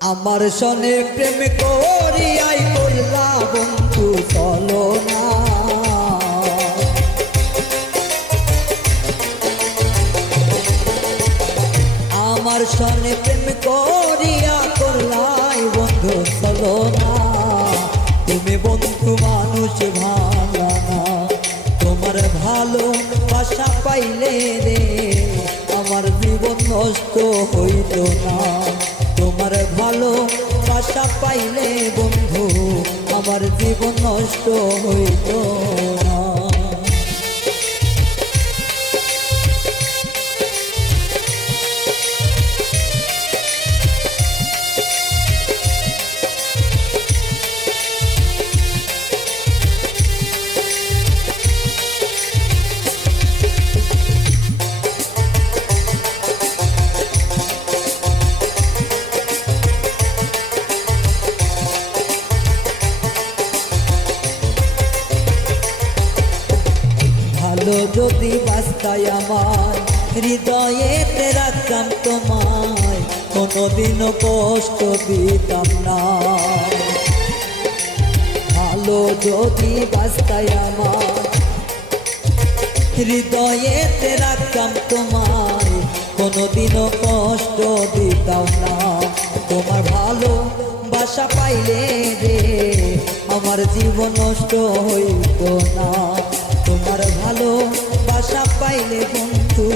আমার সনে প্রেম করিয়াই কইলা বন্ধু চলো না। আমার সনে প্রেম করিয়া করলাই বন্ধু চলো না। তুমি বন্ধু মানুষ ভালো না, তোমার ভালো বাসা পাইলে রে আমার জীবন নষ্ট হইত না। তোমার ভালো বাসা পাইলে বন্ধু আমার জীবন নষ্ট হইত না। ভালো যদি বাস্তায় আমার হৃদয়েতে রাখতাম তোমায়, কোনোদিনও কষ্ট দিতাম না। ভালো যদি বাস্তায় আমার হৃদয়েতে রাখতাম তোমায়, কোনোদিনও কষ্ট দিতাম না। তোমার ভালো বাসা পাইলে রে আমার জীবন নষ্ট হইত না। তোমার ভালো বাসা পাইলে বন্ধু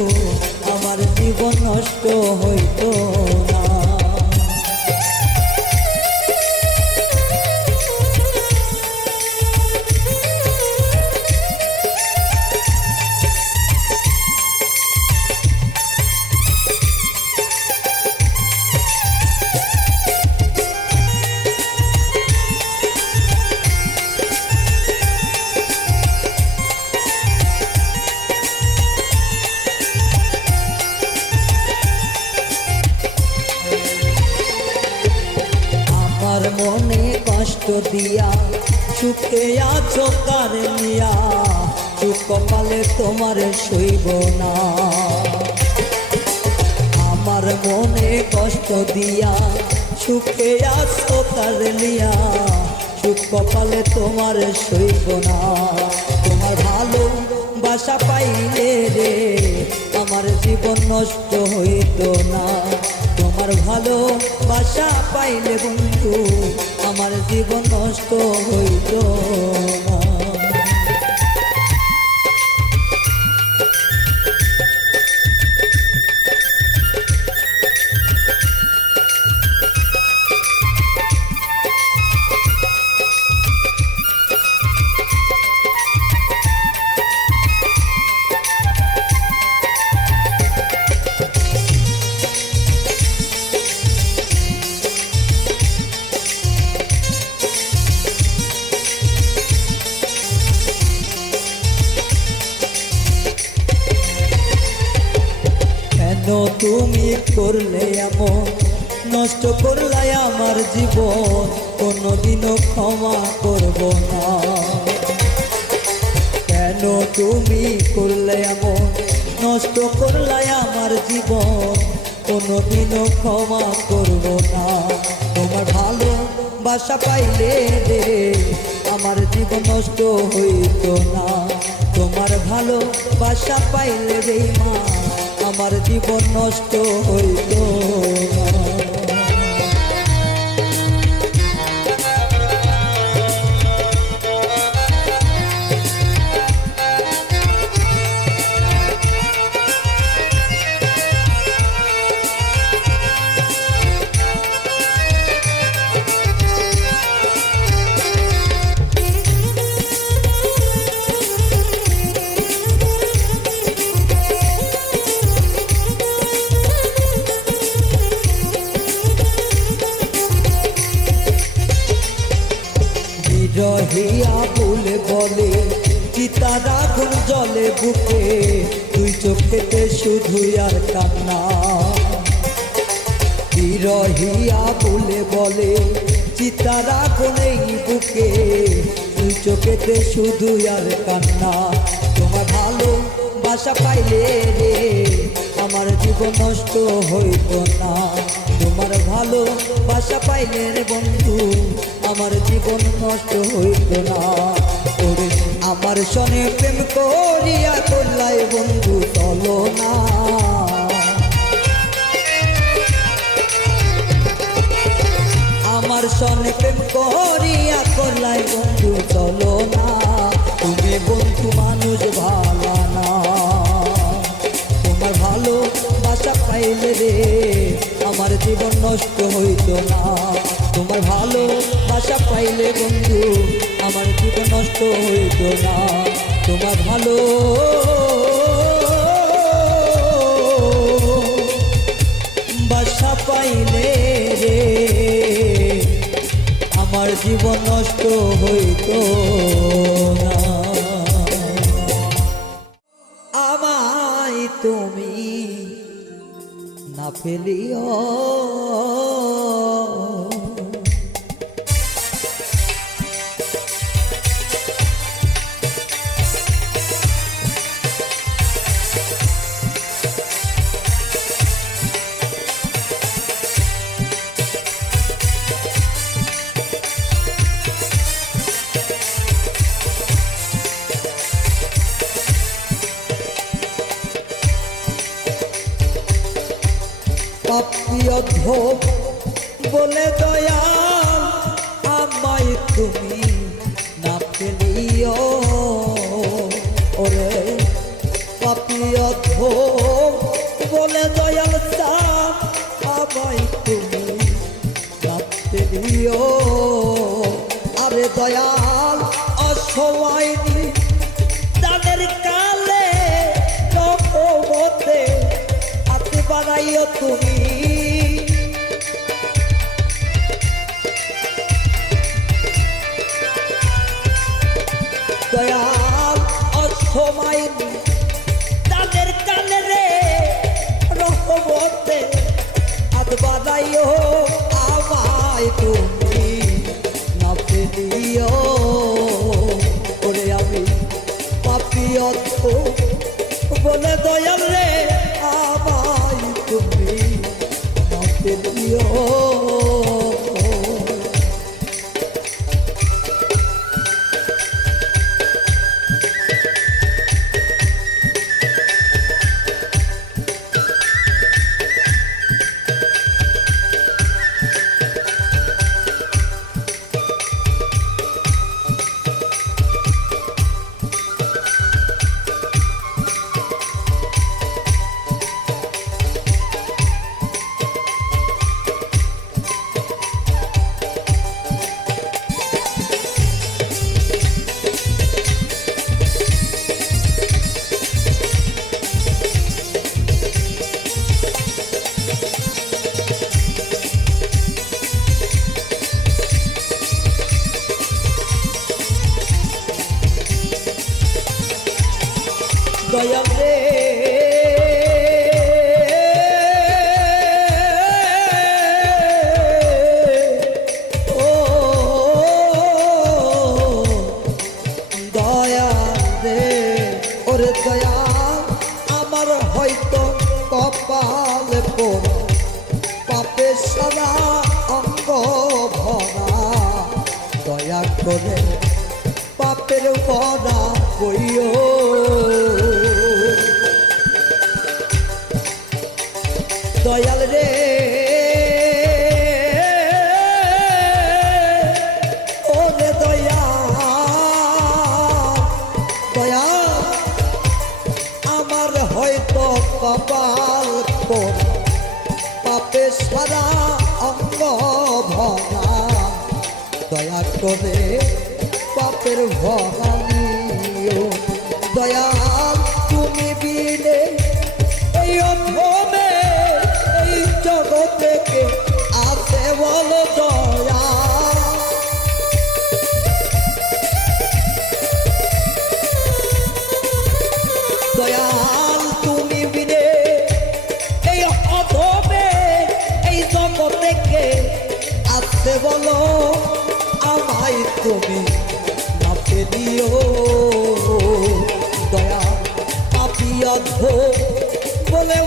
আমার জীবন নষ্ট হইত না। আমার মনে কষ্ট দিয়া সুখে আছো কার নিয়া, সুখ কপালে তোমার সইব না। আমার মনে কষ্ট দিয়া সুখে আছো কার নিয়া, সুখ কপালে তোমার সইব না। তোমার ভালো বাসা পাইলে রে আমার জীবন নষ্ট হইত না। তোমার ভালো বাসা পাইলে বন্ধু আমার জীবন নষ্ট হইত না। তুমি করলে এমন নষ্ট করলে আমার জীবন, কোনোদিনও ক্ষমা করব না। কেন তুমি করলে এমন নষ্ট করলে আমার জীবন, কোনোদিনও ক্ষমা করব না। তোমার ভালো বাসা পাইলে রে আমার জীবন নষ্ট হইত না। তোমার ভালো বাসা পাইলে রে মা আমার জীবন নষ্ট হইত না। রহিয়া বলে বলে চিতার আগুন জলে বুকে, দুই চোখেতে শুধু আর কান্না। রহিয়া বলে বলে চিতার আগুন এই বুকে, দুই চোখেতে শুধু আর কান্না। তোমার ভালো বাসা পাইলে রে আমার জীবন নষ্ট হইত না। তোমার ভালোবাসা পাইলে রে বন্ধু আমার জীবন নষ্ট হইত না। ওরে আমার সনে প্রেম করিয়া করলাই বন্ধু চলো না। আমার সনে প্রেম করিয়া করলাই বন্ধু চলো না। তুমি বন্ধু মানুষ ভালো না। তোমার ভালোবাসা পাইলে রে আমার জীবন নষ্ট হইত না। তোমার ভালোবাসা পাইলে বন্ধু আমার জীবন নষ্ট হইত না। তোমার ভালো বাসা পাইলে রে আমার জীবন নষ্ট হইত না। আমায় তুমি না ফেলিও পাপিয় ধোপ বলে দয়া আমায় তুমি না ফেলিও। ওরে পাপিয় ধোপ বলে দয়াল চাঁদ আমায় তুমি না ফেলিও। আরে দয়াল অসহায়নি তাদের কালে রহমতে হাতে বাড়াইও তুমি। দয়াল অসহায়নি তাদের কালে রে রহমতে হাত বাড়াইও আমায় তুমি না ফেলিও। ওরে আমি পাপিয় বলে দয়াল রে আমায় তুমি না ফেলিও। দয়াল রে ও দয়াল রে ওরে দয়াল আমার হয়তো কপালে পড়ে পাপে সারা অঙ্গ ভরা। দয়া করে পাপের ভরা বইও। দয়াল রে ওরে দয়াল দয়াল আমার হয়তো কপাল পড়ে পাপে সারা অঙ্গ ভরা। দয়া করে পাপের ভরা নিও। দয়াল তুমি বিনে এই অধমে এই জগতে কে আছে বলো দয়া। দয়াল তুমি বিনে এই অধমে এই জগতে কে আছে বলো আমায় তুমি না ফেলিও। দয়া পাপিয়া ধো বলে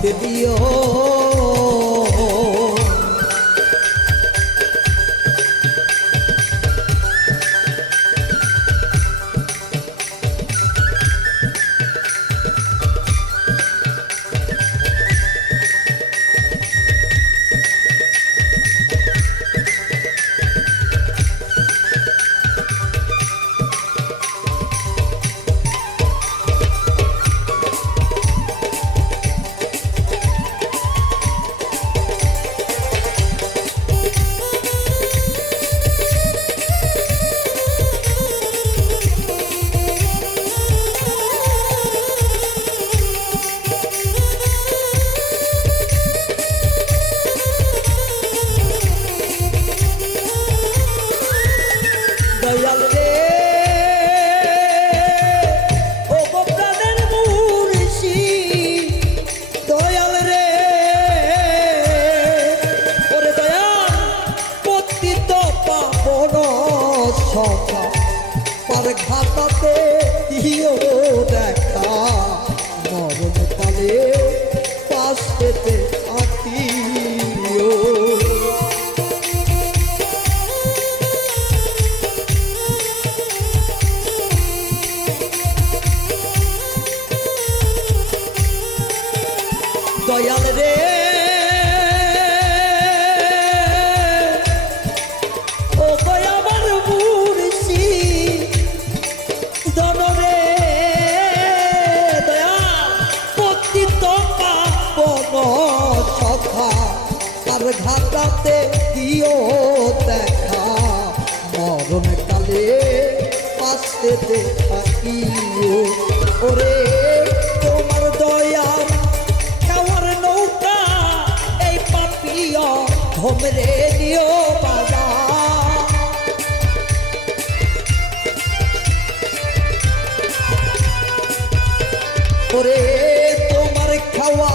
মাফ দিও। দয়াল রে ও গো প্রাণের মুর্শিদ, দয়াল রে ওরে দয়াল পতিত পাবন সখা পার ঘাটাতে দিও দেখা, মরণ কালে পাশেতে থাকিও। দয়াল রে ও দয়াবার মুর্শিদ, দনরে দয়াল পতিত পাবন সখা আর ঘাটাতে দিও দেখা, মরণ কালে পাশেতে থাকিও। ওরে তোমার দয়াল নৌকা এই পাপিয়া ধমরে নিও বাবা, ওরে তোমার খাওয়া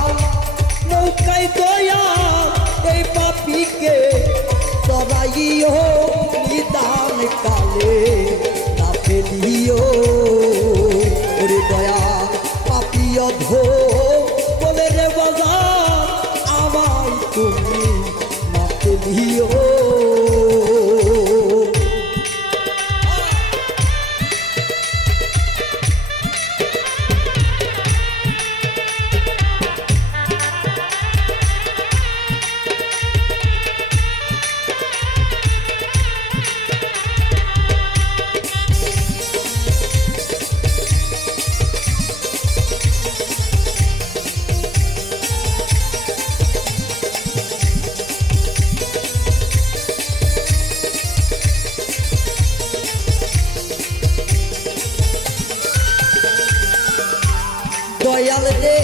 নৌকায় দয়া এই পাপিকে চড়াইও নিদান কালে না পেলিও। ওরে দয়া পাপিয়া ধো বলে রে বাজার আমায় তুমি মাফ দিও। দয়াল রে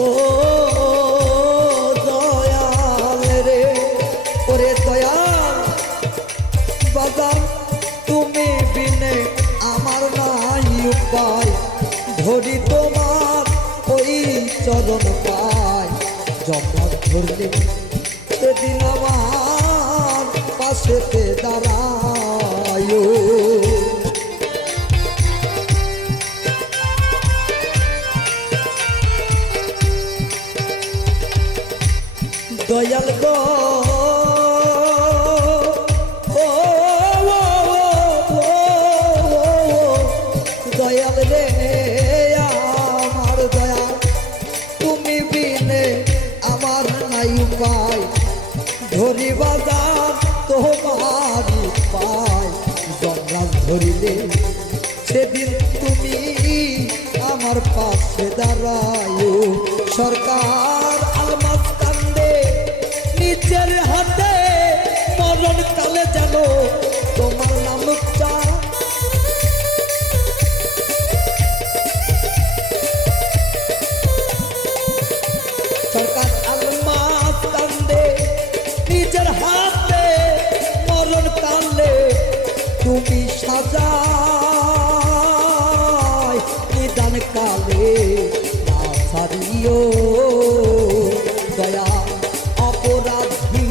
ও দয়াল রে ওরে দয়াল বাজার তুমি বিনে আমার নাই উপায়, ধরি তোমার ওই চরণ পায়, যখন ধরলে সেদিন আমার পাশেতে দাঁড়ায়। দয়াল গো দয়াল রে আমার দয়াল তুমি বিনে আমার নাই উপায়, ধরি বাজার তোমারি পায়, জন্রাজ ধরিলে সেদিন তুমি আমার পাশে দাঁড়ায়। সরকার আলমাস কান্দে নিজের হাতে, মরণ কালে যেন তোমার নাম চা। সরকার আলমাস কান্দে নিজের হাতে, মরণ কালে তুমি সাজায় নিদান কালে না ছাড়িও। দয়া অপরাধী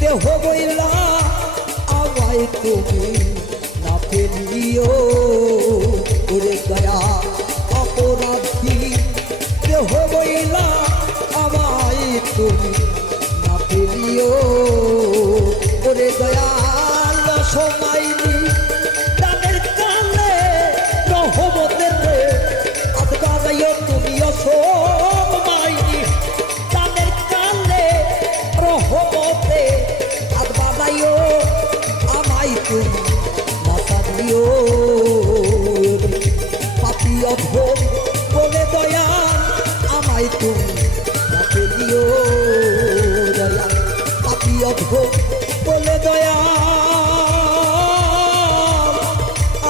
দেহ বইলা আমার দিও ওরে দয়া অপরাধী দেহ বইলা আমায় তুমি মাফি দিও ওরে দয়াল সমাইনি দানের কালে রহমতের রে আজ বাড়াইও তুমি অসমাইনি দানের কালে রহমতে আজ বাড়াইও আমায় তুমি মাফা দিও পাপি অধম বলে দয়াল আমায় তুমি মাফি দিও দয়াল পাপি অধম বলে দয়াল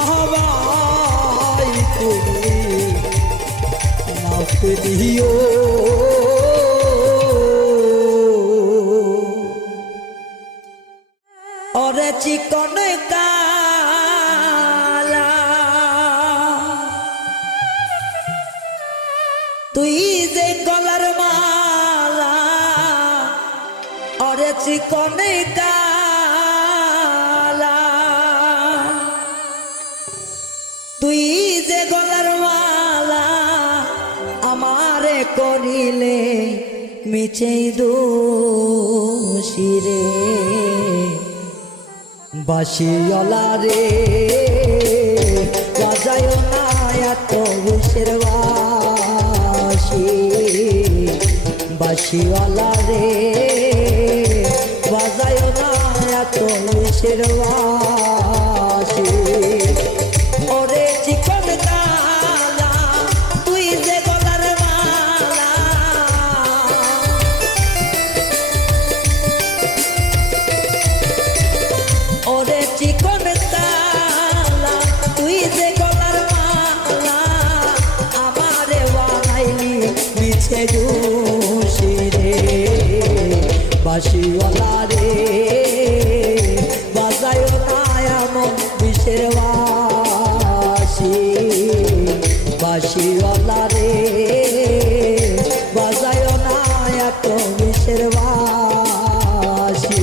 আমায় তুমি মাফি দিও ওরে চিকন কালা তুই যে গলার মালা ওরে চিকন কালা তুই যে গলার মালা আমারে করিলে মিছেই দোষী রে বাসিওয়ালা রে বাজায় না এত হুশের বাসি বাসিওয়ালা রে বাজায় না এত হুশের বাসি ওরে চিকন কালা তুই যে গলার মালা ওরে চিকন তালা তুই যে গলার মালা আমারে বানাইলি মিছে দোষী রে বাসিওয়ালা রে বাজায় না এমন বিষের বাসি বাসিওয়ালা রে বাজায় না এত বিষের বাসি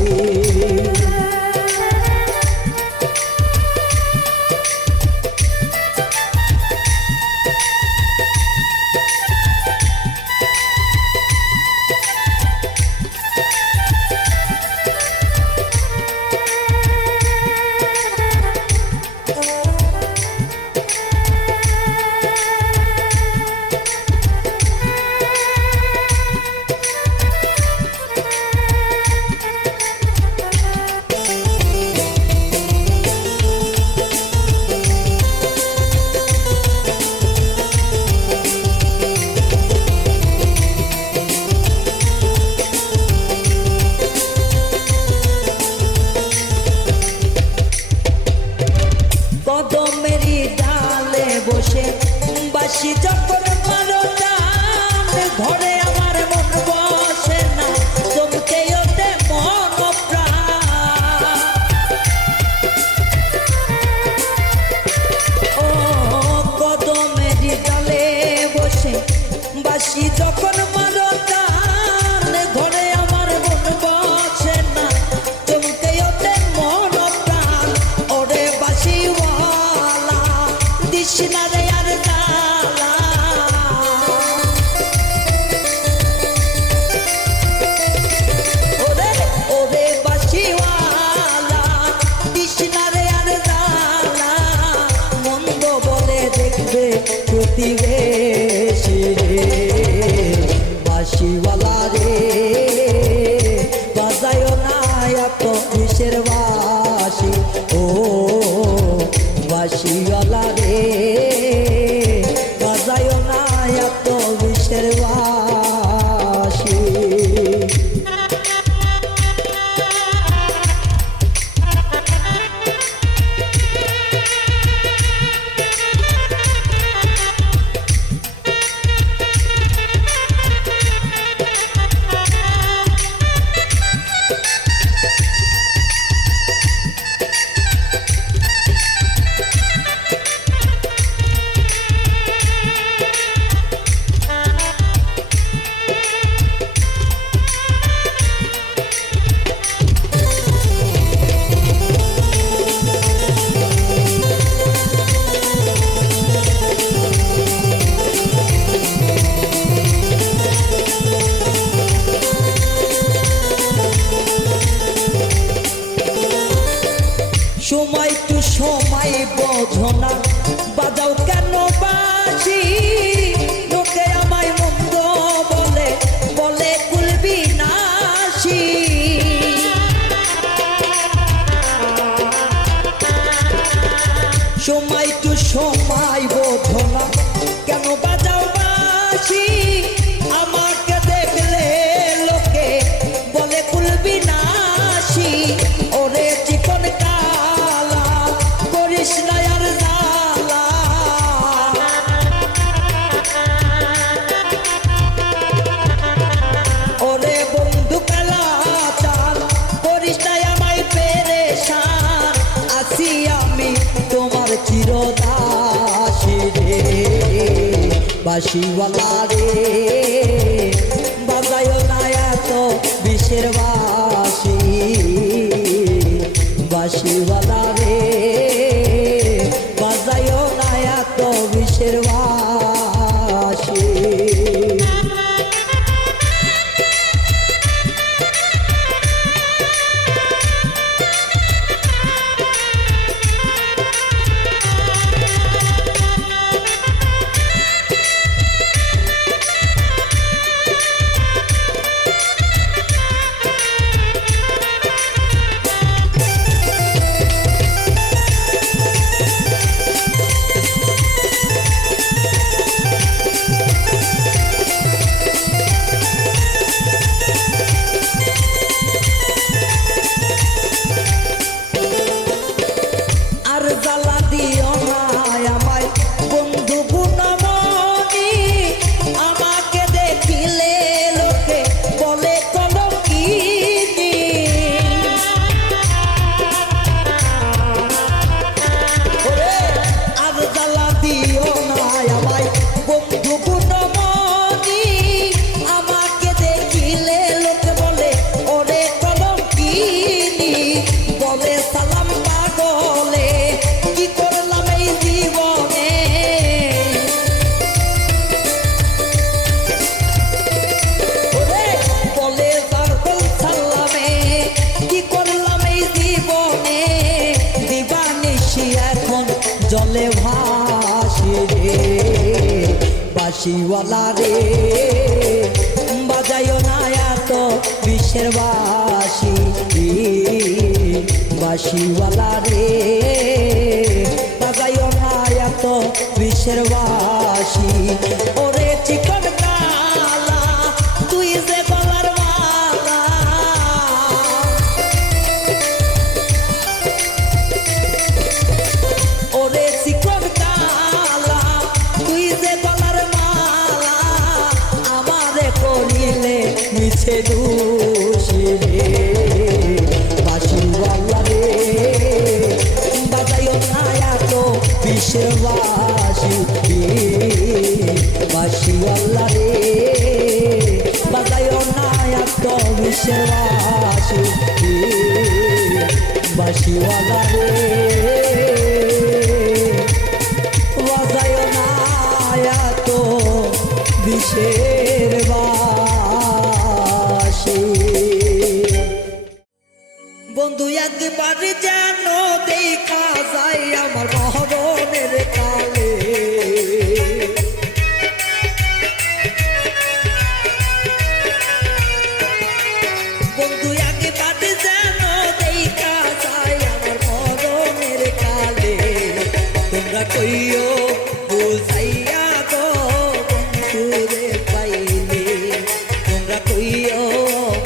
কদমেরই ডালে বসে বাসি যখন মারো টান ঘরে আমার মন বসে না চমকে ওঠে মন প্রাণ ও কদমেরই ডালে বসে বাসি যখন মারো টান ঘরে আমার মন বসে না চমকে ওঠে মন প্রাণ ওরে বাসিওয়ালা দিস না রে আর জালা ওরে ওরে বাসিওয়ালা দিস না রে আর জালা মন্দ বলে দেখবে প্রতিবেশী রে বাসিওয়ালা রে বাজায় না এত বিষের বাসি ও বাসিওয়ালা রে বাজায় না এত বিষের বাসি বোঝো না বাজাও কেন বাঁশি লোকে আমায় মন্দ বলে বলে কুলবি নাশি সময় তো সময় বোঝো না কেন বাজাও বাঁশি আমাকে দেখলে লোকে বলে কুলবি নাশি ওরে চিকন কালা করিস না আর জ্বালা ওরে বন্ধু পেলা চাল করিস না আমায় পেরেশান আছি আমি তোমার চিরদাসী রে বাঁশিওয়ালা রে বাজায়ও না এত বিষের বাঁশি বাঁশিওয়ালা রে বাজায়ও না এত বিষের বাঁশি জ্বালা দিও না আমায় বন্ধু গুণমণি আমাকে দেখিলে লোকে বলে কলঙ্কিনী আর জ্বালা দিও না আমায় বন্ধু গুণমণি আমাকে দেখিলে লোকে বলে ওরে কলঙ্কিনী বলে সালাম পাগলে কি করলাম এই জীবনে বলে পাগল সালামে কি করলাম এই জীবনে দিবানিশি এখন জলে ভাসি রে বাঁশিওয়ালা রে বাজায়ও না এত বিষের বাঁশি বাঁশিওয়ালা রে বাজায়ও না এত বিষের বাঁশি ওরে চিকন কালা তুই যে গলার মালা ওরে চিকন কালা তুই যে গলার মালা আমারে করিলে মিছে দোষী রে বাঁশিওয়ালা রে বাজায়ও না এত বিষের বাঁশি বাঁশিওয়ালা রে বাজায়ও না এত বিষের বাঁশি বাঁশিওয়ালা রে বাজায়ও না এত বিষের বাঁশি বন্ধু একবার যেন দেখা যায় আমার মরণের কালে বন্ধু একবার যেন দেখা যায় আমার মরণের কালে তোমরা কইও বুঝাইয়া গো বন্ধুরে পাইলে তোমরা কইও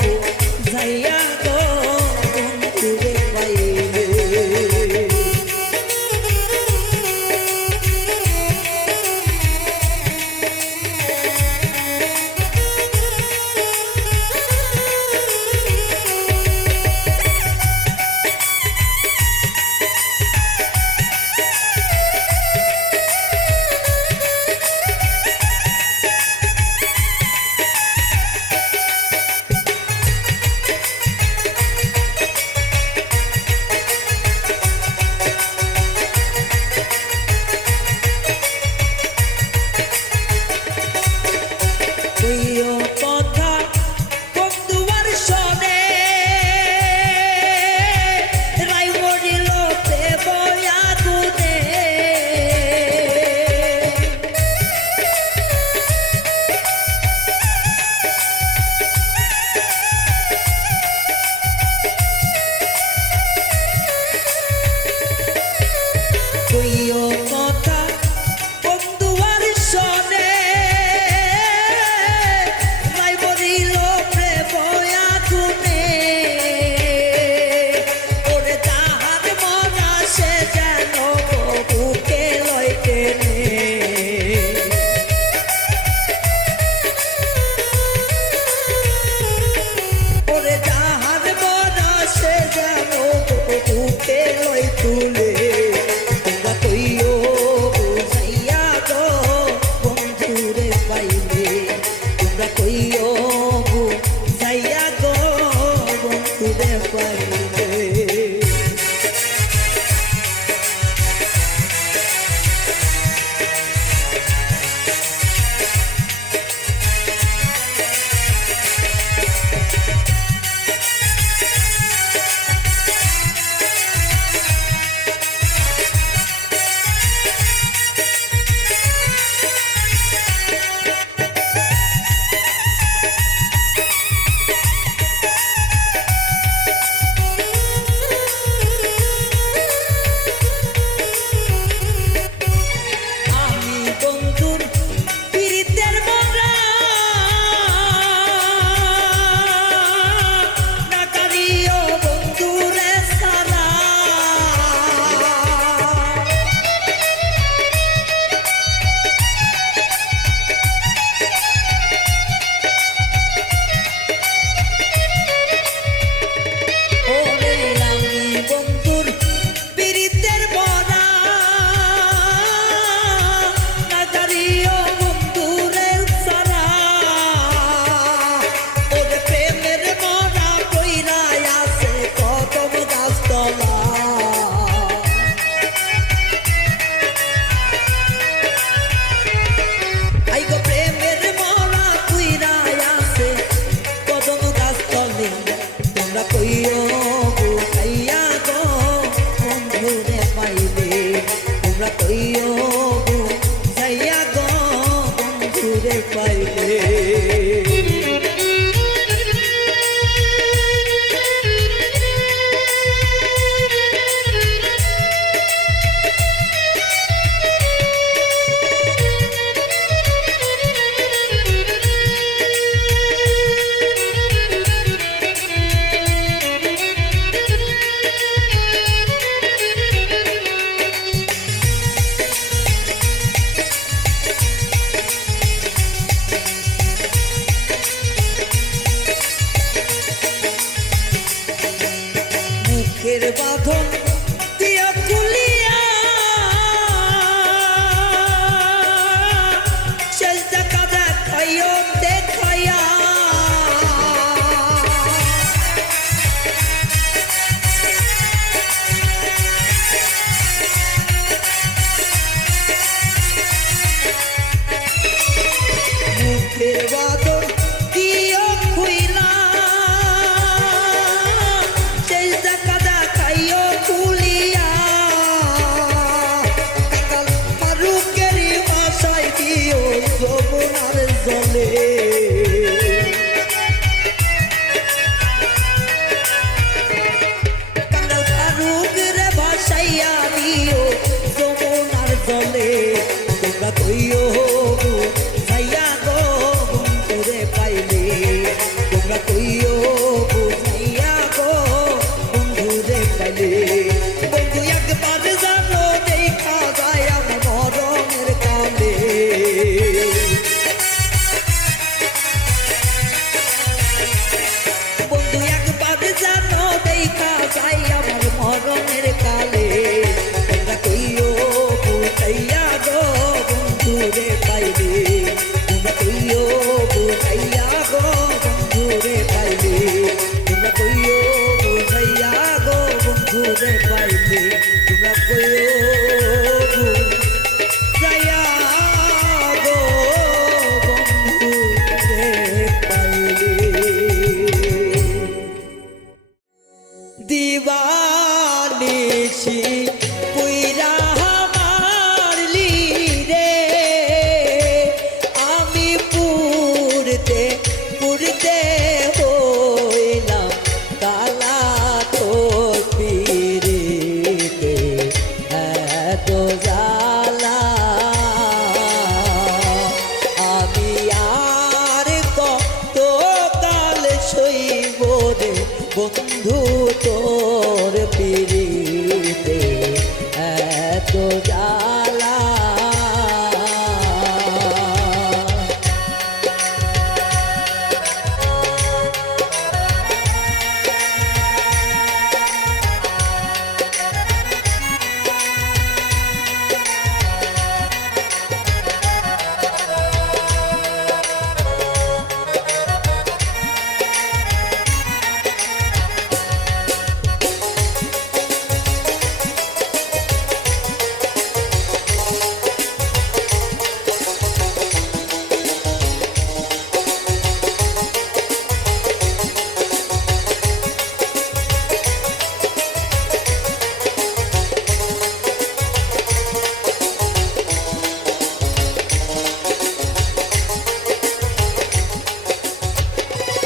বুঝাইয়া গো বন্ধুরে পাইলে কইও যাইয়া গো বন্ধুরে পাইলে মুখের বাঁধন দিয়া খুলিয়া শেষ দেখা দেখাইও দেখাইয়া মুখের বাঁধন দিয়া খুইলা তোমরা কইও যাইয়া গো বন্ধুরে পাইলে তোমরা কইও যাইয়া গো বন্ধুরে পাইলে বন্ধু একবার জানো দেখা যায় আমার মরণের কালে বন্ধু একবার জানো দেখা যায় আমার মরণের কালে তোমরা কইও যাইয়া গো বন্ধুরে পাইলে তোমরা কইও বুঝাইয়া গো বন্ধুরে পাইলে তোমরা কইও বুঝাইয়া গো বন্ধুরে পাইলে তোমরা কইও যাইয়া গো বন্ধুরে পাইলে দিবানিশি পুইরা মারলি রে আমি পুরতে পুরতে হইলাম কালা তোর পিরিতে এত জ্বালা আমি আর কত কাল সইব রে বন্ধু তোর পিরিতে এত জ্বালা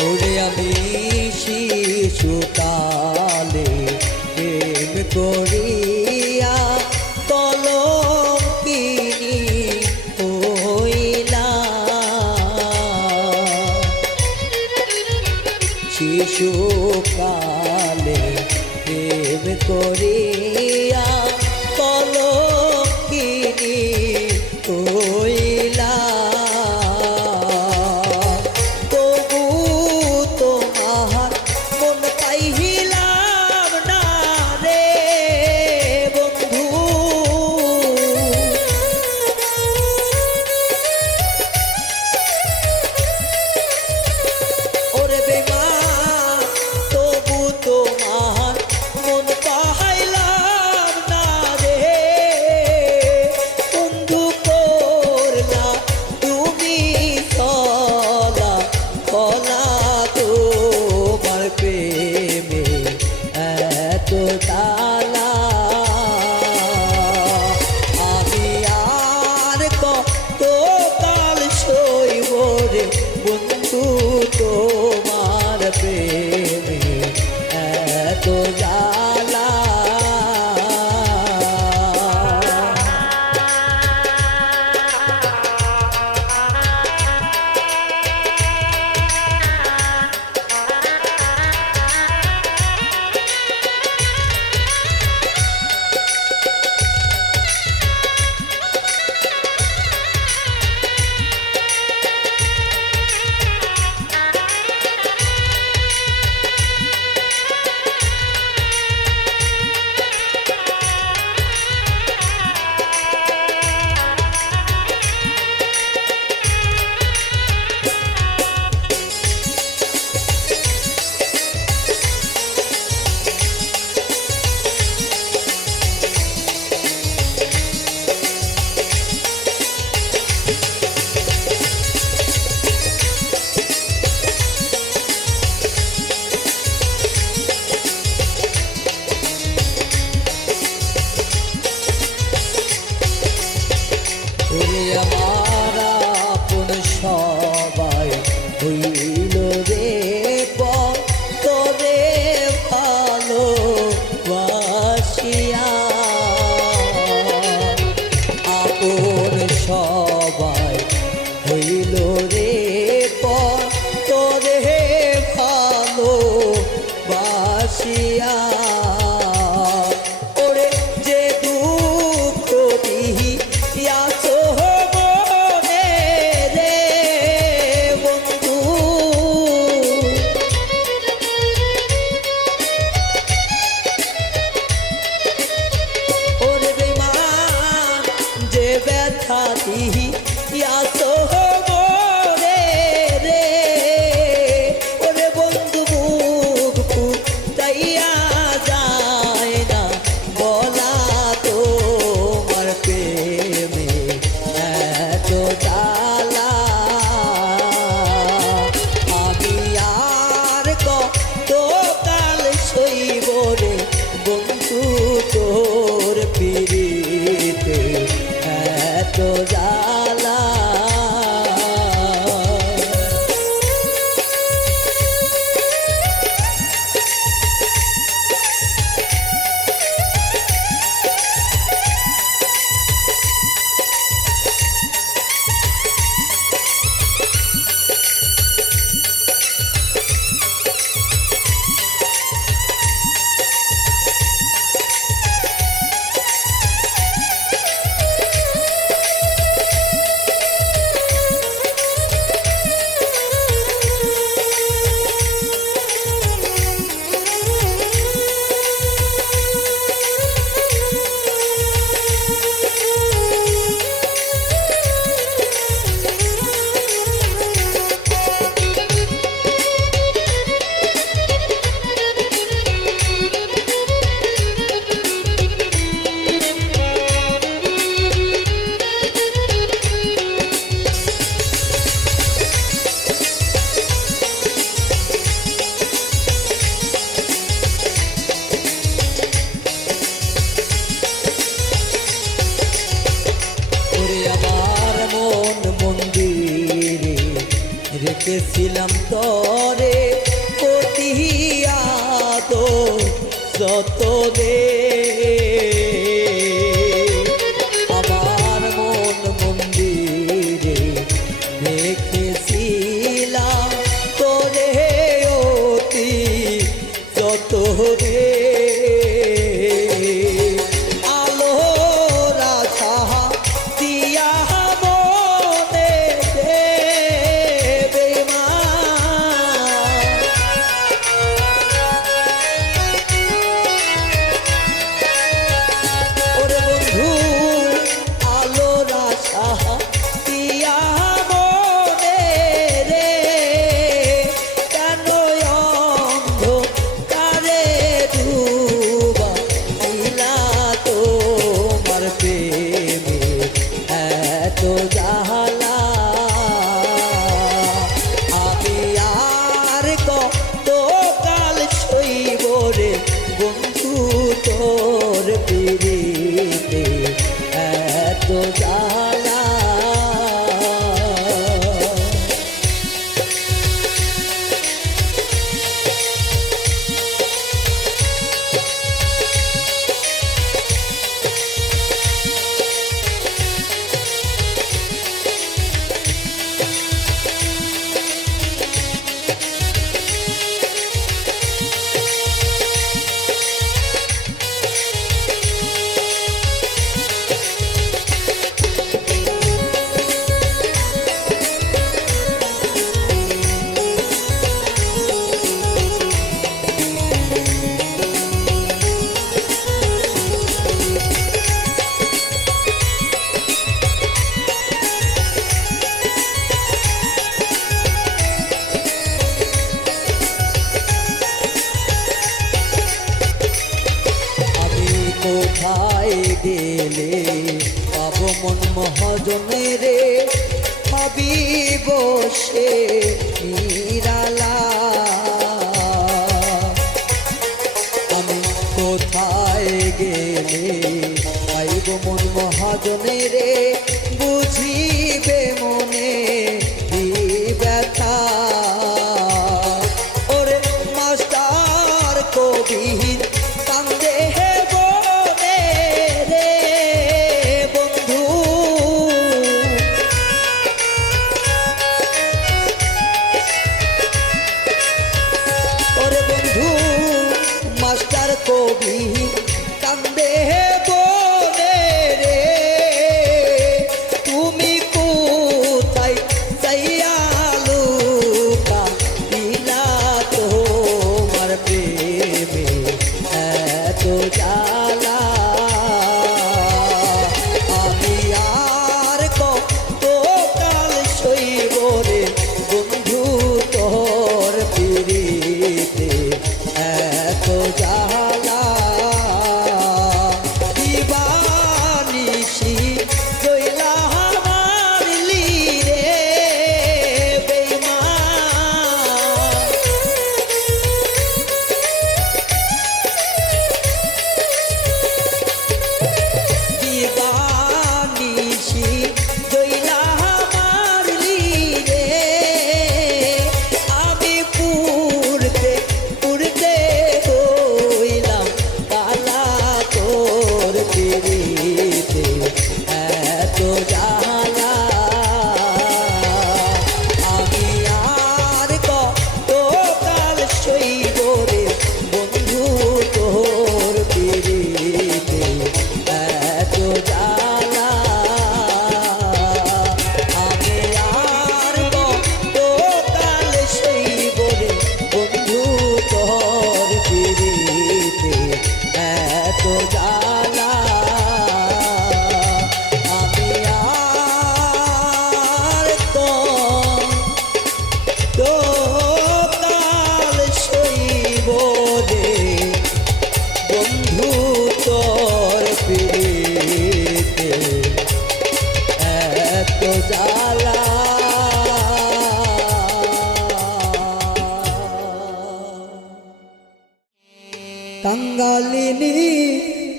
ওরে আমি শিশুকালে প্রেম করিয়া কলঙ্কিনী হইলাম শিশুকালে প্রেম করিয়া কলঙ্কিনী হইলাম তবু তোমার মন পাহাইলা ওরে আমার আপন সবাই হইল রে তোরে ভালো বাসিয়া আপন সবাই হইল রে তোরে ভালো বাসিয়া ওরে যে দুঃখ দিয়াছ মনে রে বন্ধু ওরে বেমান যে ব্যথা দিয়াছ মনে রে ওরে বন্ধু মুখ ফুটাইয়া যায় না বলা তোমার প্রেমে এত জ্বালা আমি আর কত কাল সইব রে বন্ধু তোর পিড়িতে এত জ্বালা রেখেছিলাম তরে কতিয়া তো যত দে আমার মন মন্দিরে রেখেছিলাম তরে অতি যত রে আলো রাধা দিয়া তোর পিড়িতে এত জ্বালা কোথায় গেলে পাবো মন মহাজনে রে ভাবি বসে নিরালা আমি কোথায় গেলে পাইব মন মহাজনে রে বুঝিবে মনে ব্যথা ওরে মাস্টার কবির কান্দে বনে রে বন্ধু ওরে বন্ধু মাস্টার কবির কান্দে বনে রে তুমি কোথায় যাইয়া লুকা দিলা তোমার প্রেমে এত জ্বালা আমি আর কত কাল সইব রে বন্ধু তোর পিরিতে এত জ্বালা দিবানিশি জইলা মারলি রে বেঈমান দিবানিশি জইলা মারলি রে আমি পুরতে পুরতে হইলাম কালা তোর পিরিতে এত জ্বালা আমি আর কত কাল সইব রে বন্ধু তোর পিরিতে এত জ্বালা আমি আর কত কাল সইব রে বন্ধু তোর পিরিতে এত জ্বালা আমি আর কত কাল সইব রে বন্ধু তোর পিরিতে এত জ্বালা কাঙ্গালিনী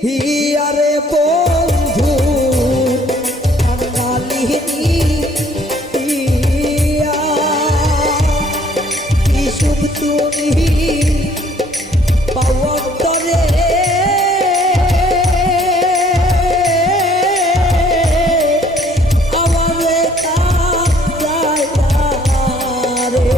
হিয়ারে বন্ধু কাঙ্গালিনী হিয়া কি শুভ তুমি পাওয়ান্তরে আমারে কাঁদাইয়া রে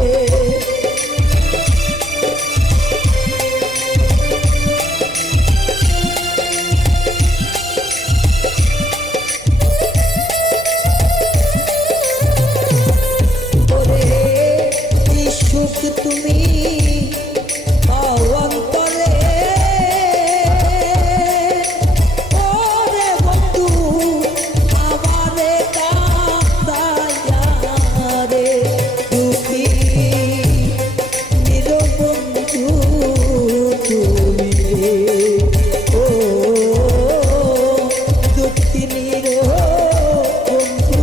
তুমি অন্তরে ওরে বন্ধু আমারে কাঁদাইয়া রে দুঃখী নিরবন্ধু তুমি রে ও দুঃখী নিরবন্ধু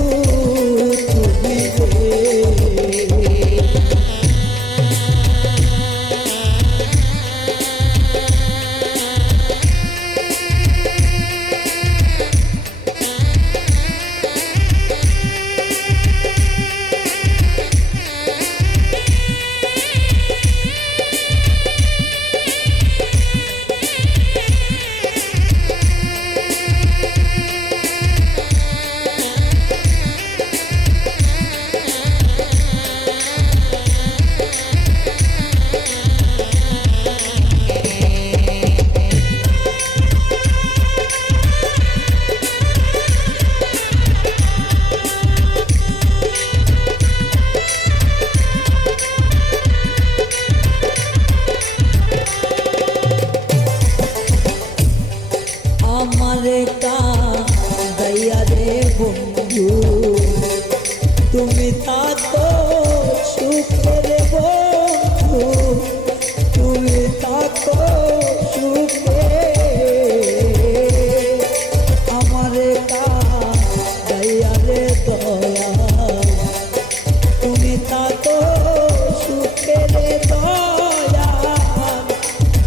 তুমি রে আমারে কাঁদাইয়া রে বন্ধু তুমি থাকো সুখে রে বন্ধু তুমি থাকো সুখে আমারে কাঁদাইয়া রে দয়া তুমি থাকো সুখে রে দয়া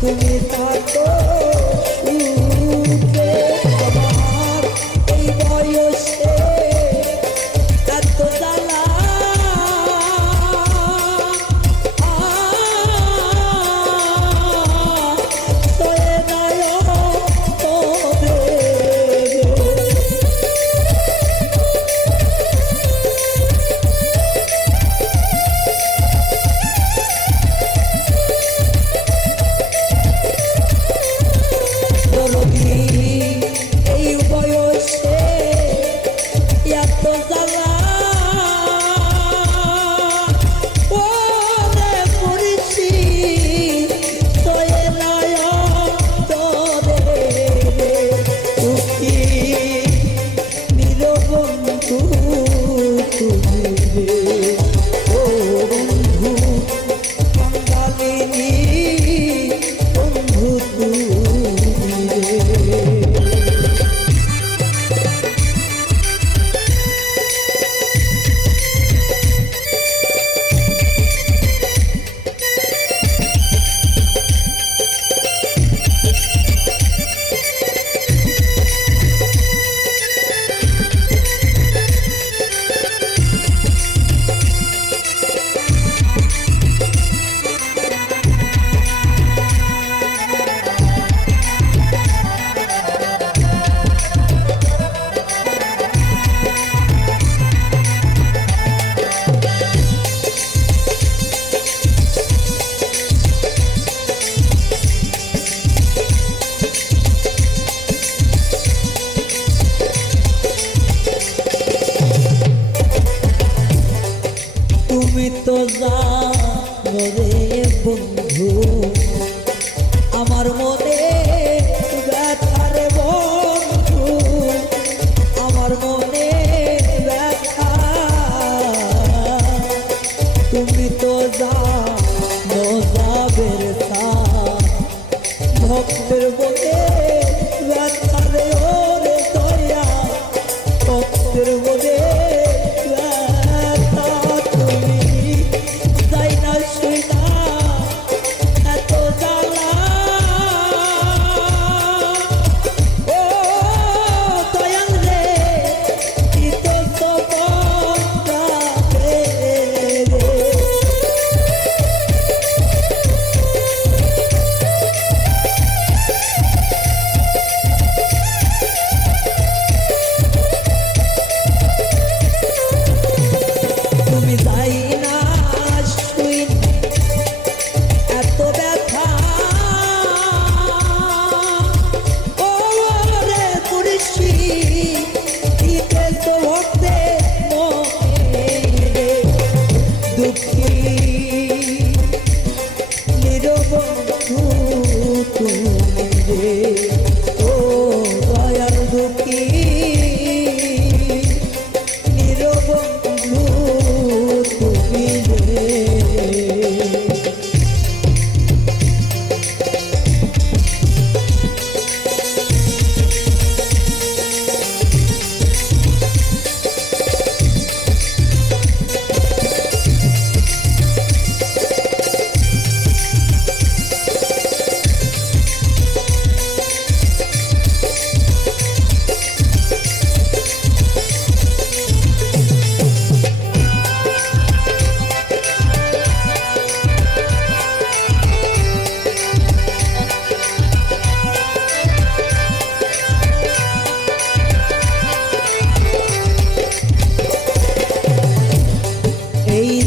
তুমি থাকো সুখে আমার এই বয়সে তুমি রে ও বন্ধু কাঙ্গালিনী বন্ধু তুমি রে। তুমি তো জানো রে বন্ধু আমার মনে ব্যথা রে বন্ধু আমার মনে ব্যথা তুমি তো জানো যাবের ভক্তের বলে ব্যথা রে ওরে দয়া ভক্তের বলে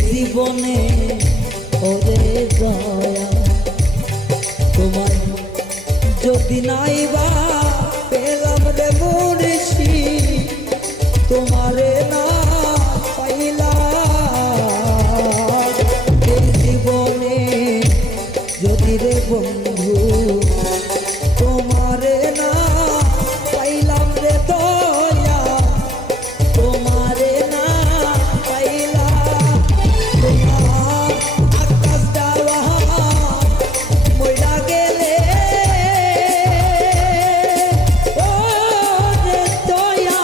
জীবনে ওরে দয়া তোমার যদি নাইবা পেলাম রে মুর্শি তোমারে না পাইলাম এই জীবনে যদি রে বন্ধু তোমারে না পাইলাম রে দয়া তোমারে না পাইলাম তোমার আকাশ দেওয়া মইরা গেলে ও রে দয়া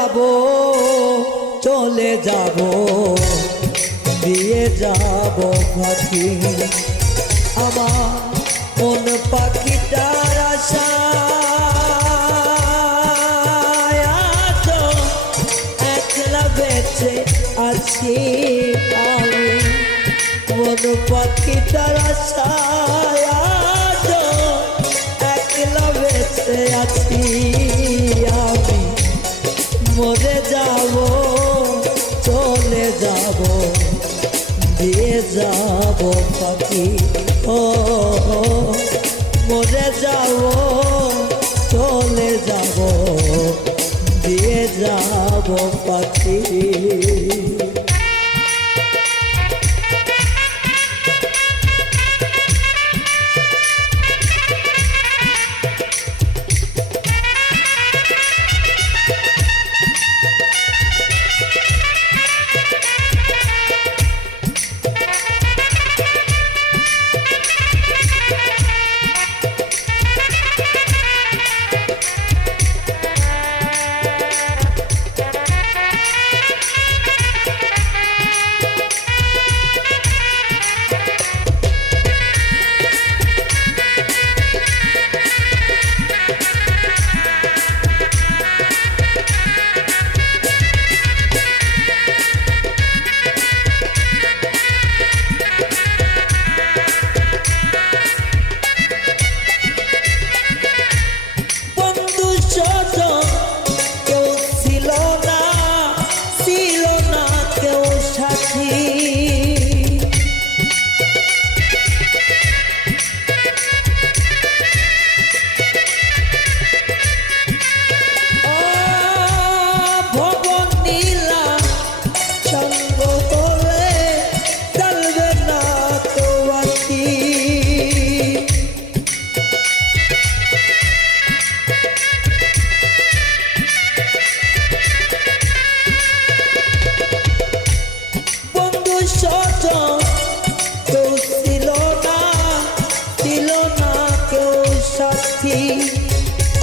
যাব চলে যাব দিয়ে যাব পাখি আমার মন পাখিটার আশা একলা বেঁচে আছি আমি মন পাখিটার আশা একলা বেঁচে আছি আমি মরে যাব চলে যাব দিয়ে যাব পাখি ও মরে যাব চলে যাব দিয়ে যাব পাখি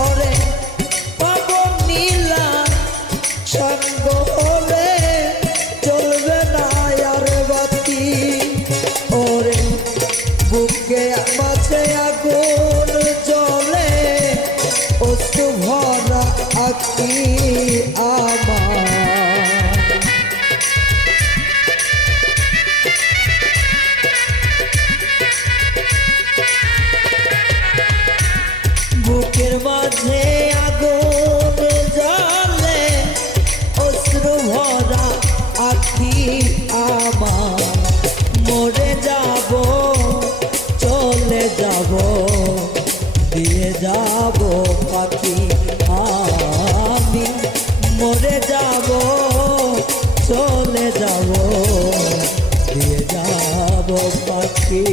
ওরে পাবন নীলা সঙ্গ হলে চলবে না আর বাতি ওরে বুকে মাঝে আগুন জ্বলে অশ্রু ভরা আঁখি আমার বুকের মাঝে আগুন জ্বলে অশ্রু ভরা আঁখি আমার মরে যাব চলে যাব দিয়ে যাব পাখি আমি মরে যাব চলে যাব দিয়ে যাব পাখি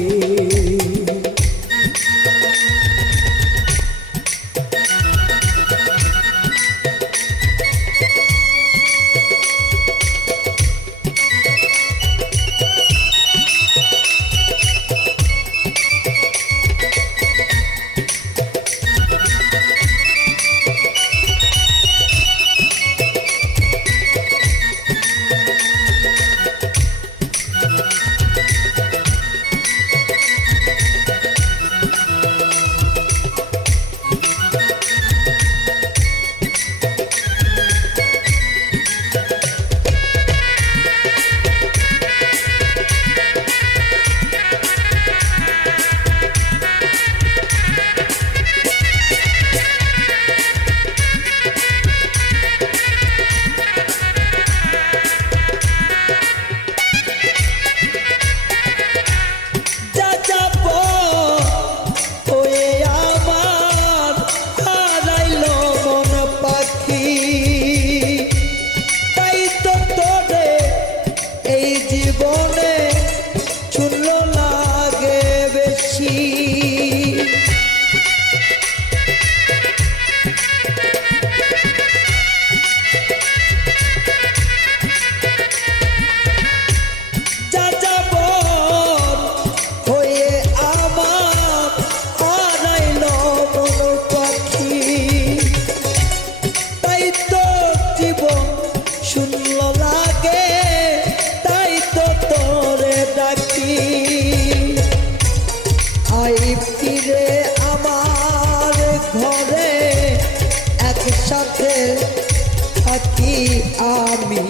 আমি।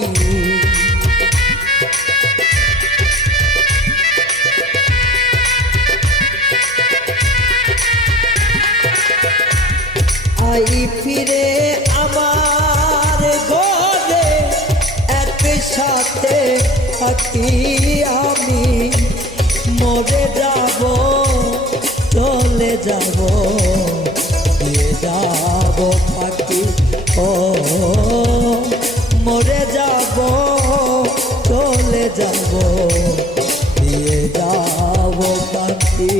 আই ফিরে আমার ঘরে একসাথে থাকি আমি। মরে যাব চলে যাব দিয়ে যাব পাখি ও মরে যাব চলে যাব দিয়ে যাব পাখি।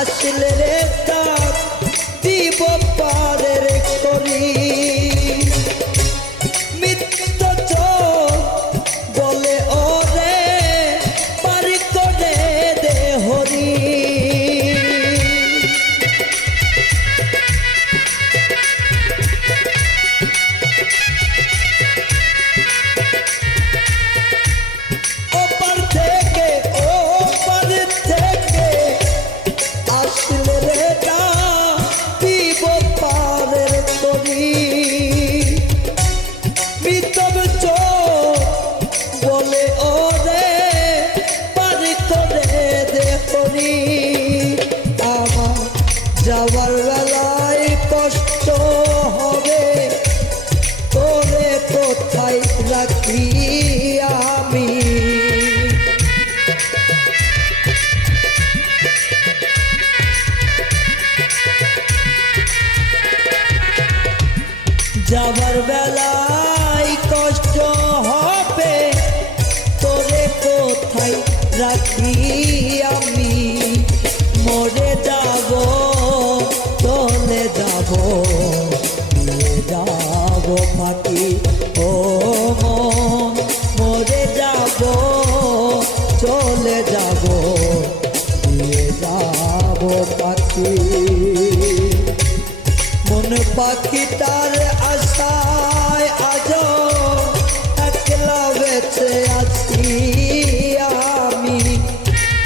আসলে রে তাক দিব পারের করি মিত্র চোর বলে ওরে পারি করে দে হরি। ওপার থেকে ওপার থেকে আসলে রে তা দিব পারের করি মিতব চোর বলে ওরে পারি করে দে হরি। আমার যাওয়ার বেলায় কষ্ট হবে তোরে কোথায় রাখি আমি। যাবার বেলায় কষ্ট হবে তোরে কোথায় রাখি আমি। মরে যাব চলে যাব দিয়ে যাব পাখি ও মন মরে যাব চলে যাব দিয়ে যাব পাখি। মন পাখিটার আশায় আজ একলা বেঁচে আছি আমি।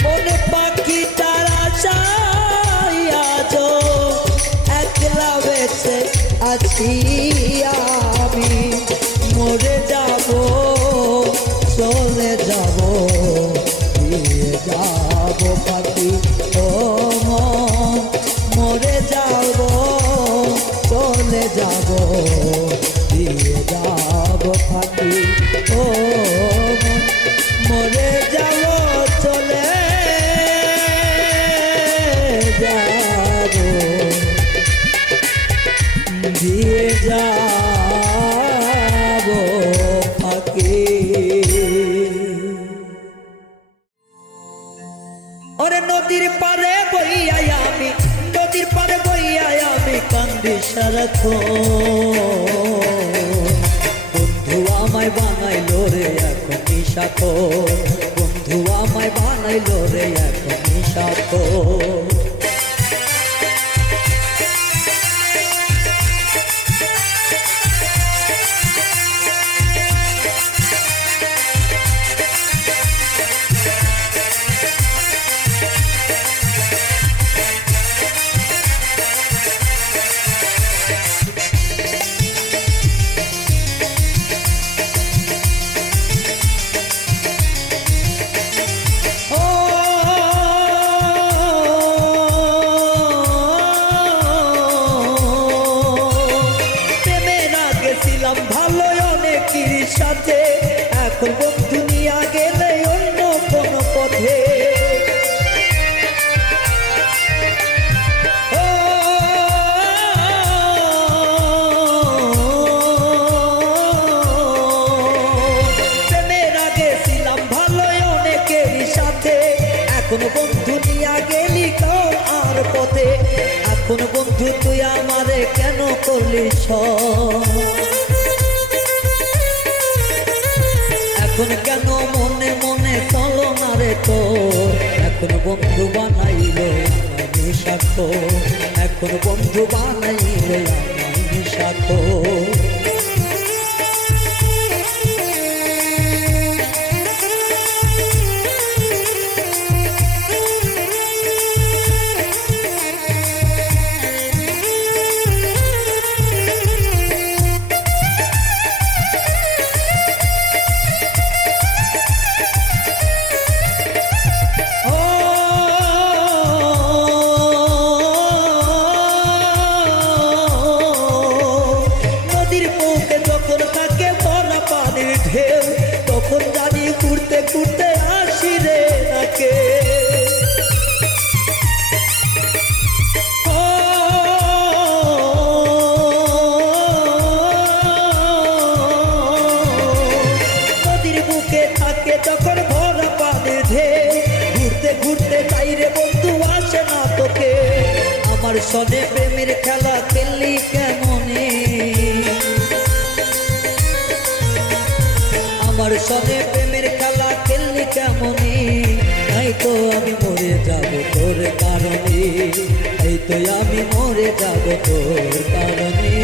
মন পাখিটার আশায় আজ একলা বেঁচে আছি আমি। মরে যাব চলে যাব দিয়ে যাব পাখি ও মন মরে যাব চলে যাব দিয়ে যাব পাখি ও মরে যাব চলে যাব দিয়ে যাব পাখি। ওরে নদীর পারে বইয়া আমি নদীর পারে বইয়া আমি কান্দি সারাক্ষণ। বন্ধু আমায় বানাইলো রে এখন নিশাখর বন্ধু আমায় বানাইলো রে এখন নিশাখর। আমারে কেন করলি এখন কেন মনে মনে চলো না রে তোর এখন বন্ধু বানাইলো আমায় নিশাখর এখন বন্ধু বানাইলো আমায় নিশাখর তখন জানি ঘুরতে ঘুরতে আসি রে নাকে নদীর বুকে থাকে তখন ভরা পানি ঢে ঘুরতে ঘুরতে যাই রে বন্ধু আসে না তোকে আমার সনে প্রেমের খেলা খেললি কেমনে আমার সনে প্রেমের খেলা খেললি কেমনি তাই তো আমি মরে যাব তোর কারণে তাই তো আমি মরে যাব তোর কারণে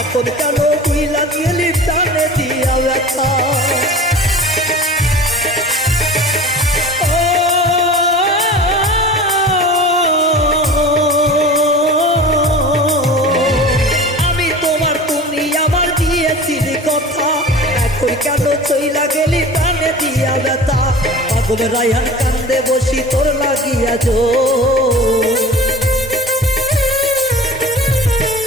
এখন কেন বুইলা গেলি টানে দিয়া ব্যথা আমি তোমার তুমি আমার দিয়েছিলি কথা এখন কেন চইলা গেলি টানে দিয়া ব্যথা পাগল রায়হান কান্দে বসি তোর লাগিয়া জো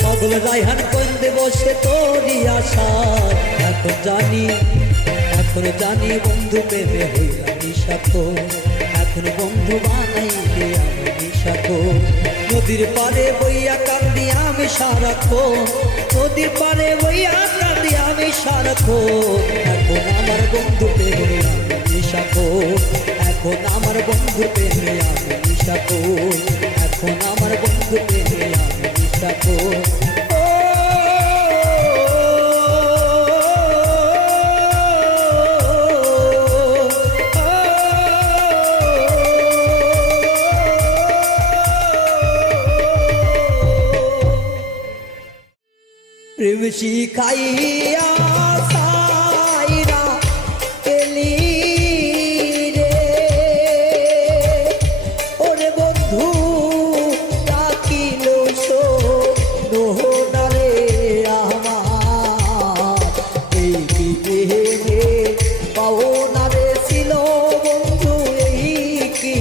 পাগল রায়হান কান্দে বসে তোরই আশা এখন জানি বন্ধু প্রেমে হইলা নিশাখর এখন বন্ধু বানাইলে আমি নিশাখর নদীর পারে বইয়া কান্দি আমি সারাক্ষণ নদীর পারে বইয়া কান্দি আমি সারাক্ষণ এখন আমার বন্ধু প্রেমে আমি নিশাখর এখন আমার বন্ধু প্রেমে আমি নিশাখর এখন আমার বন্ধু প্রেমে আমি নিশাখর প্রেম শিখাইয়া সাইরা এলি রে ওরে বন্ধু ডাকিল সোহনারে আমার এই কি প্রেমে পাওনারে ছিল বন্ধু এই কি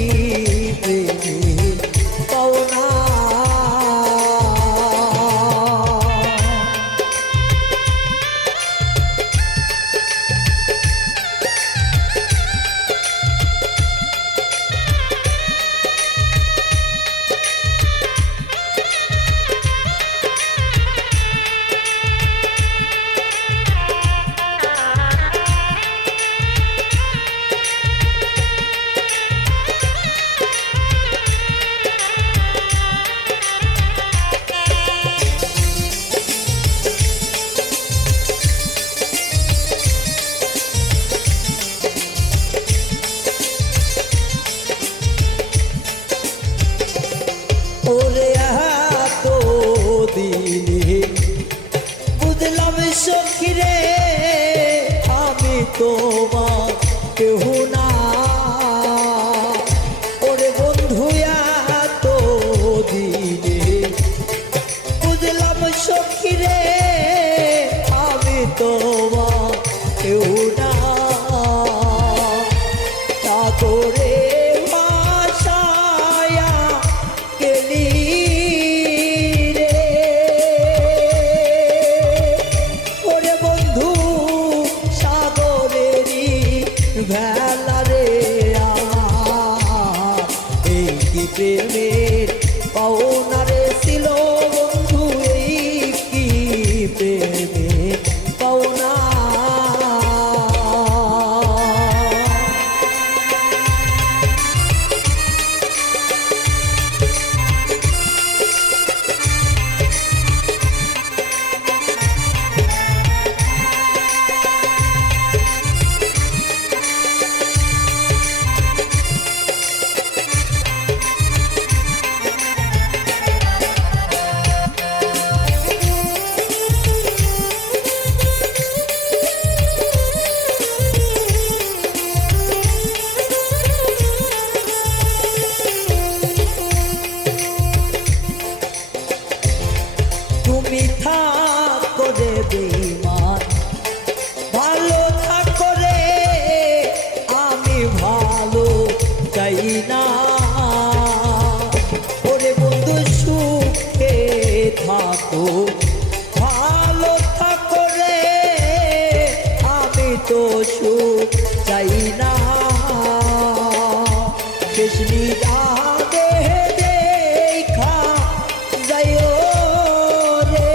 প্রেমে পাওনা ওরে এত দিনে বুঝলাম সখী রে আমি তোমার কেহ না ওরে বন্ধু এত দিনে বুঝলাম সখী রে আমি তোমার কেহ না করে ভাসায়া গেলি রে। ওরে বন্ধু সাগরেরই ভেলা রে আমার, এই কি প্রেমের পাওনা রে ছিল বন্ধু, এই কি প্রেমের পাওনা। তুমি থাকো রে বেঈমান, ভালো থাকো রে, আমি ভালো চাই না। ওরে বন্ধু সুখে থাকো, ভালো থাকো রে, আমি তো সুখ চাই না। কৃষ্ণী রাধে দেখা যাইও রে।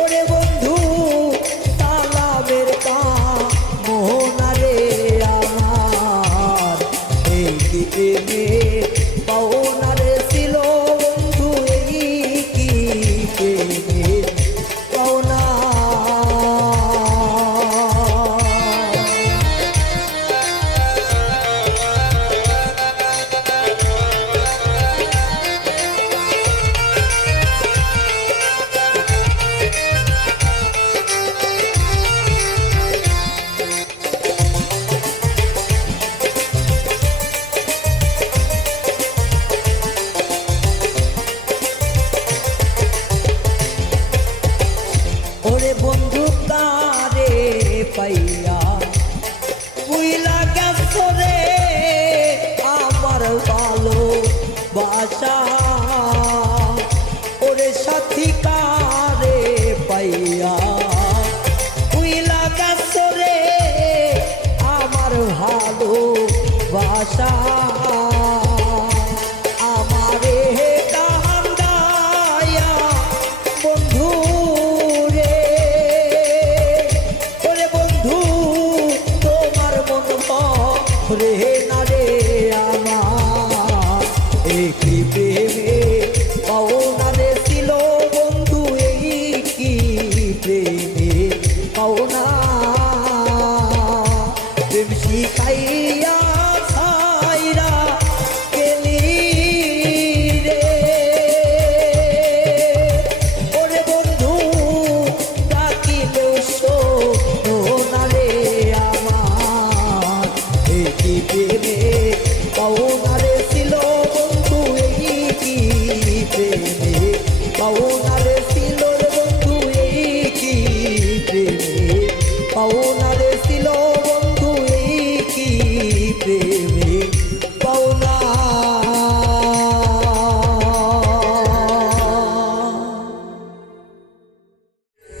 ওরে বন্ধু তালাবের মোহনা রে আমার, এই কি প্রেমের পাওনা রে ছিল বন্ধু, এই কি প্রেমের পাওনা। ওরে বন্ধু তারে পাইয়া পুইলা গেছ রে আমার ভালো বাসা। ওরে সাথী কারে পাইয়া পুইলা গেছ রে আমার ভালো বাসা। আমারে কান্দায়া বন্ধু রে, ওরে বন্ধু তোমার মন রে না রে আমার, এই কি প্রেমে পাওনা রে ছিল বন্ধু, এই কি প্রেমে পাওনা। প্রেম শিখাইয়া ছাইরা গেলি রে। ওরে বন্ধু ডাকিলেও শোনা রে আমার, এই কি প্রেমে পাওনা রে ছিল বন্ধু, এই কি প্রেমে পাওনা রে ছিল বন্ধু, এই কি প্রেমে পাওনা রে ছিল বন্ধু, এই কি প্রেমে পাওনা।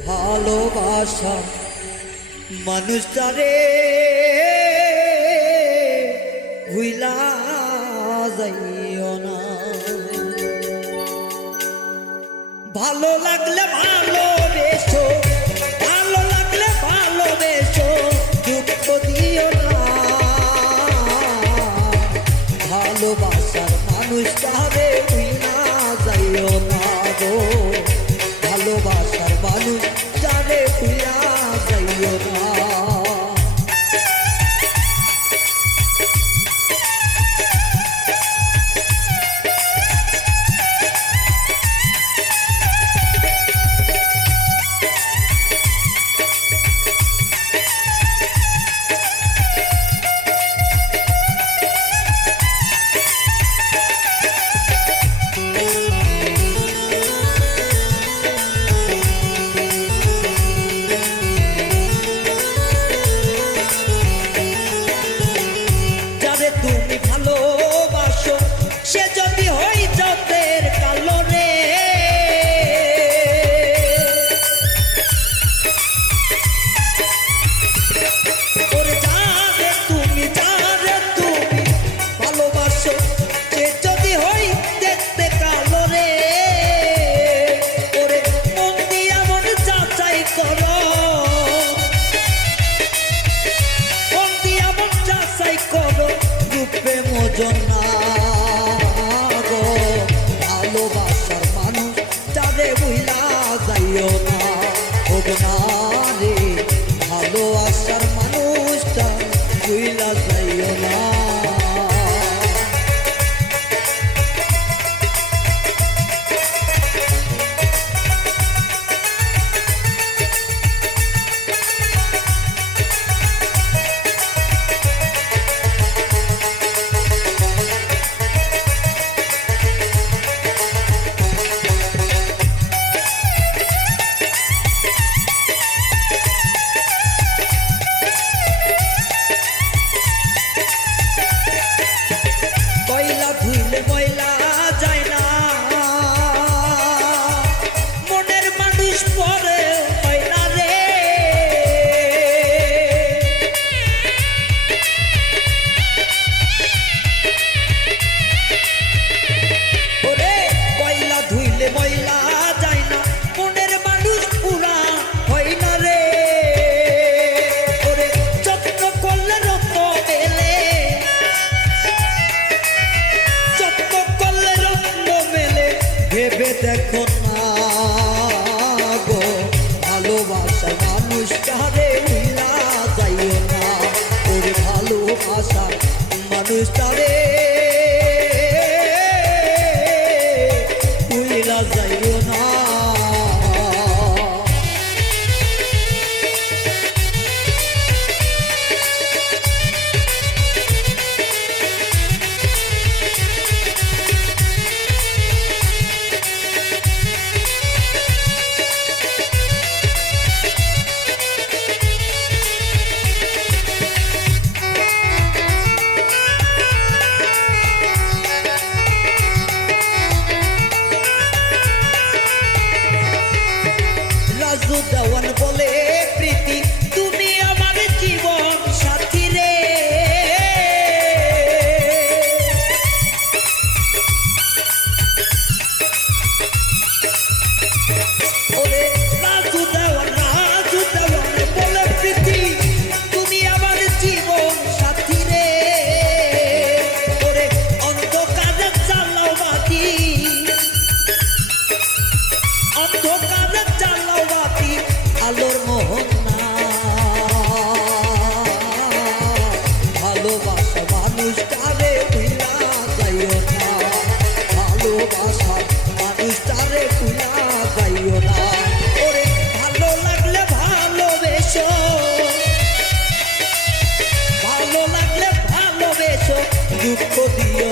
ভালোবাসা মানুষটারে ভুইলা যাইও না। ভালো লাগলে ভালোবেসো, ভালো লাগলে ভালোবেসো, দুঃখ দিও না। ভালোবাসার মানুষটারে ভুইলা যাইও না গো, ভালোবাসার মানুষটারে ভুইলা যাইও না। প্রেম ওজন না গো, ভালোবাসার মানুষ যারে বুইলা যাইও না, ওগো না রে, ভালোবাসার মানুষটা বুইলা যাইও না। কয়লা ধুইলে ময়লা যায় না, মনের মানুষ পরে হয় না রে, ওরে কয়লা ধুইলে ময়লা যায় না, মনের মানুষ পুরা হয় না রে, ওরে যত্ন করলে রত্ন মেলে, যত্ন করলে রত্ন মেলে, ভেবে দেখো না গো, ভালোবাসার মানুষ তারে মিলা যাইও না, ওরে ভালোবাসার মানুষ তারে মিলা যাইও না। রাজু দেওয়ান বলে প্রীতি তুমি আমার জীবন সাথী রে, ওরে রাজু দেওয়ান বলে প্রীতি তুমি আমার জীবন সাথী রে, ওরে অন্ধকারে জ্বালাও বাতি, অন্ধকারে জ্বালাও বাতি, আলোর মোহন না, ভালোবাসা মানুষ তারে ভুলা যাইও না, ভালোবাসা মানুষ তারে ভুলা যাইও না, ওরে ভালো লাগলে ভালোবেসো, ভালো লাগলে ভালোবেসো, দুঃখ দিও